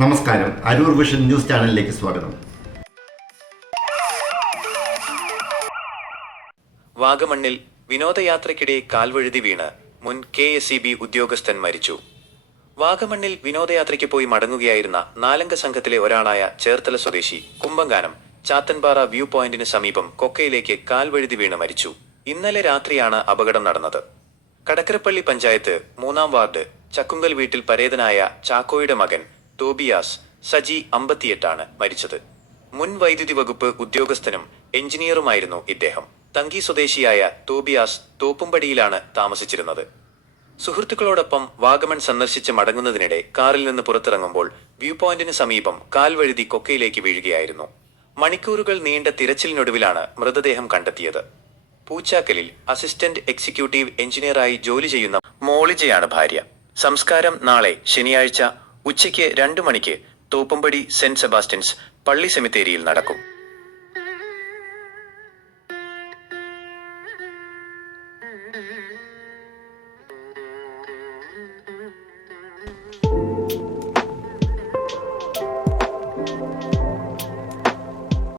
നമസ്കാരം, Aroor vision news ചാനലിലേക്ക് സ്വാഗതം. വാഗമണ്ണിൽ വിനോദയാത്രയ്ക്കിടെ കാൽവഴുതി വീണ് മുൻ KSEB ഉദ്യോഗസ്ഥൻ മരിച്ചു. വാഗമണ്ണിൽ വിനോദയാത്രയ്ക്ക് പോയി മടങ്ങുകയായിരുന്ന 4-അംഗ സംഘത്തിലെ ഒരാളായ ചേർത്തല സ്വദേശി കുമ്പങ്കാനം ചാത്തൻപാറ വ്യൂ പോയിന്റിന് സമീപം കൊക്കയിലേക്ക് കാൽവഴുതി വീണ് മരിച്ചു. ഇന്നലെ രാത്രിയാണ് അപകടം നടന്നത്. കടക്കരപ്പള്ളി പഞ്ചായത്ത് 3-ാം വാർഡ് ചക്കുങ്കൽ വീട്ടിൽ പരേതനായ ചാക്കോയുടെ മകൻ തോബിയാസ് സജി 58 മരിച്ചത്. മുൻ വൈദ്യുതി വകുപ്പ് ഉദ്യോഗസ്ഥനും എഞ്ചിനീയറുമായിരുന്നു ഇദ്ദേഹം. തങ്കി സ്വദേശിയായ തോബിയാസ് തോപ്പുംപടിയിലാണ് താമസിച്ചിരുന്നത്. സുഹൃത്തുക്കളോടൊപ്പം വാഗമൺ സന്ദർശിച്ച് മടങ്ങുന്നതിനിടെ കാറിൽ നിന്ന് പുറത്തിറങ്ങുമ്പോൾ വ്യൂ പോയിന്റിന് സമീപം കാൽവഴുതി കൊക്കയിലേക്ക് വീഴുകയായിരുന്നു. മണിക്കൂറുകൾ നീണ്ട തിരച്ചിലിനൊടുവിലാണ് മൃതദേഹം കണ്ടെത്തിയത്. പൂച്ചാക്കലിൽ അസിസ്റ്റന്റ് എക്സിക്യൂട്ടീവ് എഞ്ചിനീയറായി ജോലി ചെയ്യുന്ന മോളിജയാണ് ഭാര്യ. സംസ്കാരം നാളെ ശനിയാഴ്ച ഉച്ചയ്ക്ക് 2 മണിക്ക് തോപ്പുംപടി സെന്റ് സെബാസ്റ്റ്യൻസ് പള്ളി സെമിത്തേരിയിൽ നടക്കും.